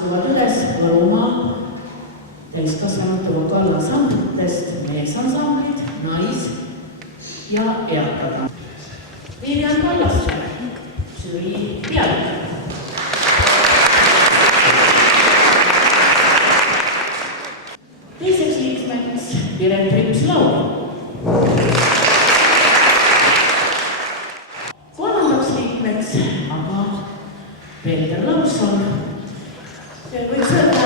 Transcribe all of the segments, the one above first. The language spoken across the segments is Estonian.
astuvad üles Võrumaa täiskasvanute vokaalansamblitest meesansamblid, nais- ja eakad. Vivian Kallaste, žürii pealik. Teiseks liikmeks Piret Rips-Laul. Kolmandaks liikmeks aga Peeter Lausson. See võiks öelda,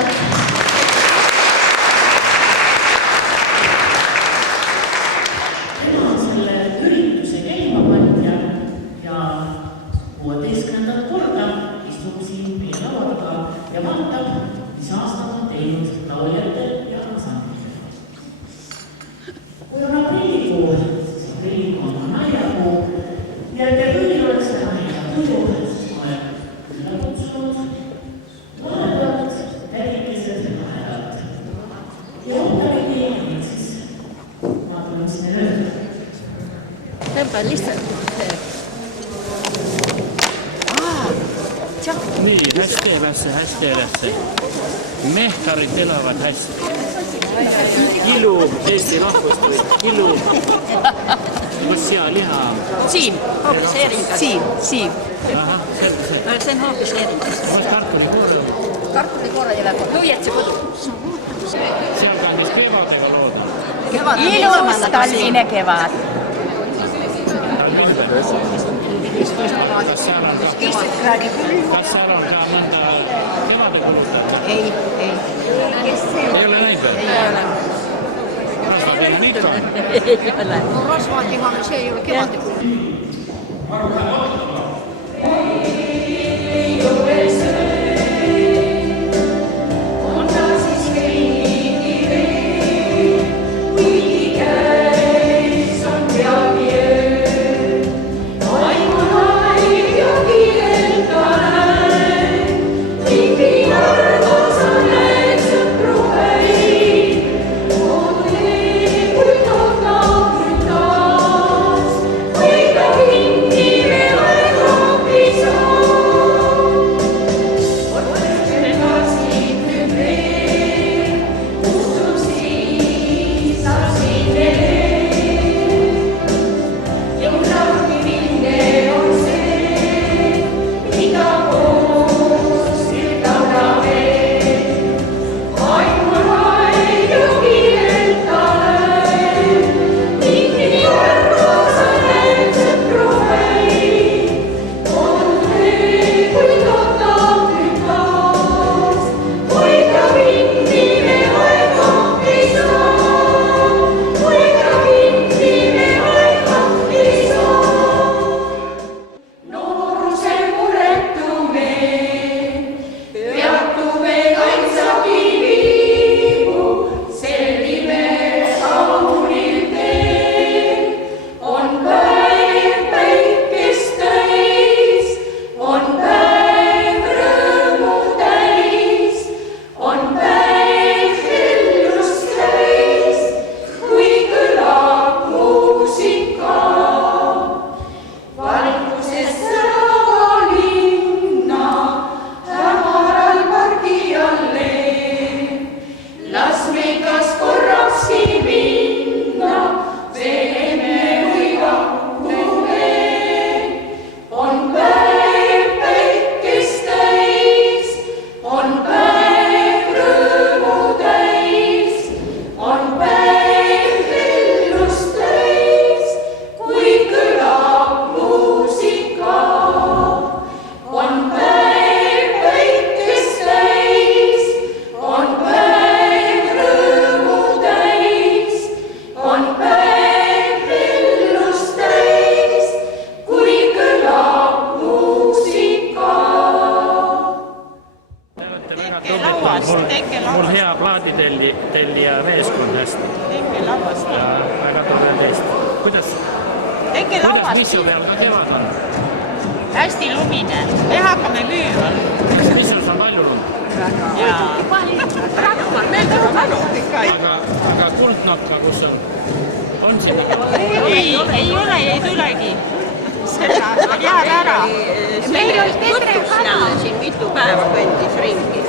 tema on selle ürituse käimapandja ja 16. korda istub siin meie laua taga ja vaatab, mis aastad on teinud lauljatel ja ansamblitel. Kui on aprillikuu, siis aprillikuu on naljakuu ja kõigil oleks täna hea tuju, olen üle kutsunud vanemad, tädikesed ja vanemad. Ja ootavegi, et siis vaatame, mis neil öelda. Tõmba lihtsalt. Nii, hästi edasi. Mehtarid elavad hästi. Ilu, Eesti rahvust, ilu. Kus seal liha? Siin, hoopis eringas. Siin. Aha, see. See on hoopis eringas. Kas kartulikoora? Kartulikoora ja läbi. Luietsi kodu. Seal on mis kevadega looda. Ilus talvine kevad. Kas seal on ka mõnda kevade kulutada? Ei. Ei ole näinud? Ei ole. Rasvatil mitu? Ei ole. No rasvaatimalle see ei ole kevade kulutada. Mul hea plaaditellija meeskond hästi. Tekkelauast. Ja väga tore teist. Kuidas mis su peal ka kevad on? Hästi lumine. Me hakkame müüma. Mis sul on palju lund? Meil tuleb aru. Aga kuldnokka, kus on siin? Ei ole, ei tulegi. Seda jääb ära. Meil oli Petre Kala siin mitu päeva kõndis ringi.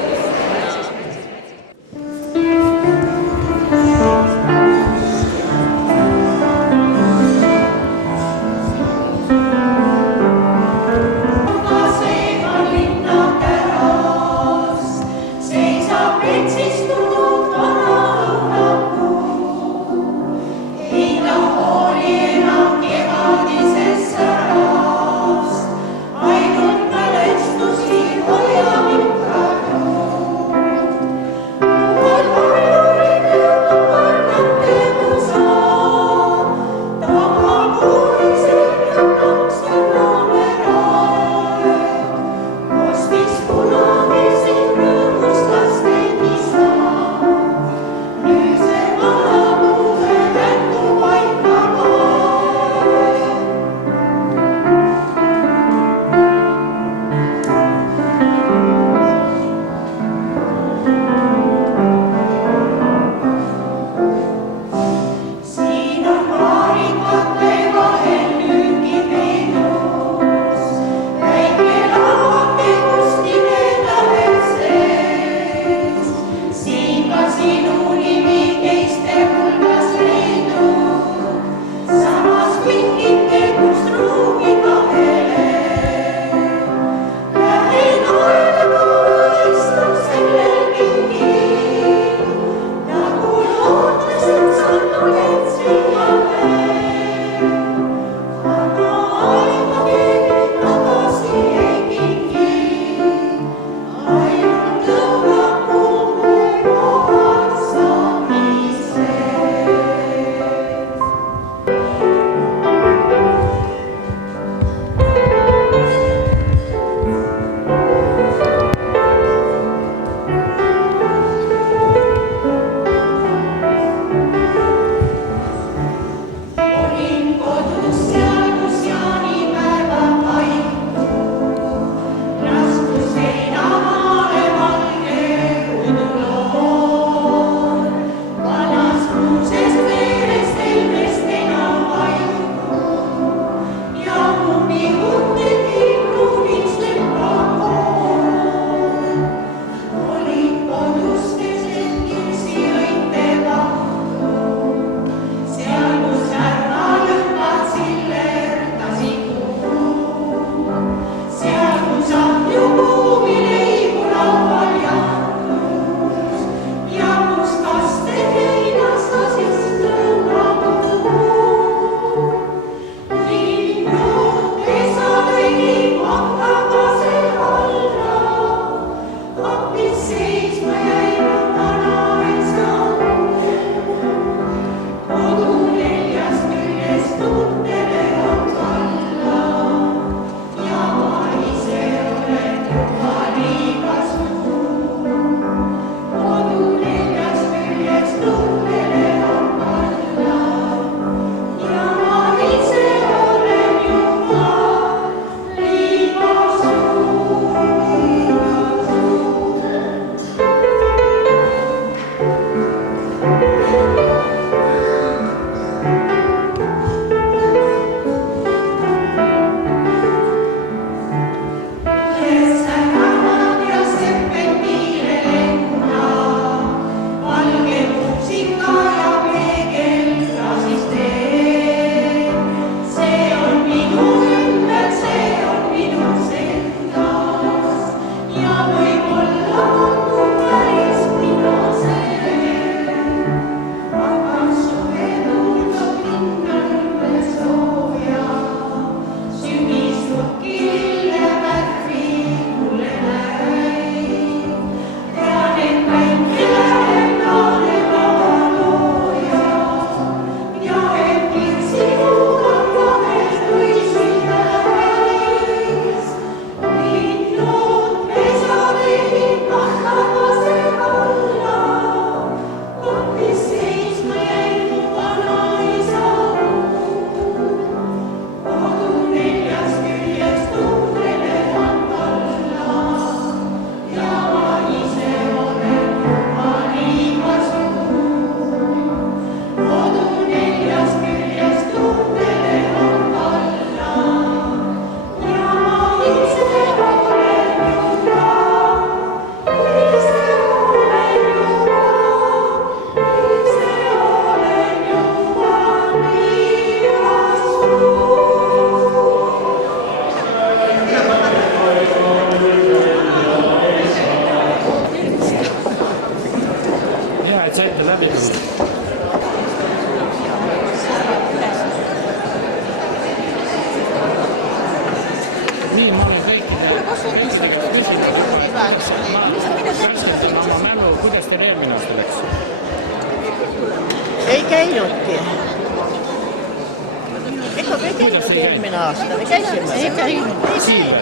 Kuidas ei käinud? Eelmine aasta me käisime. Ei käinud. Siia.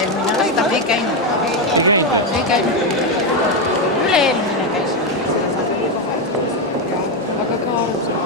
Eelmine aasta ei käinud. Ei käinud. Üle-eelmine käis. Aga ka arvusel.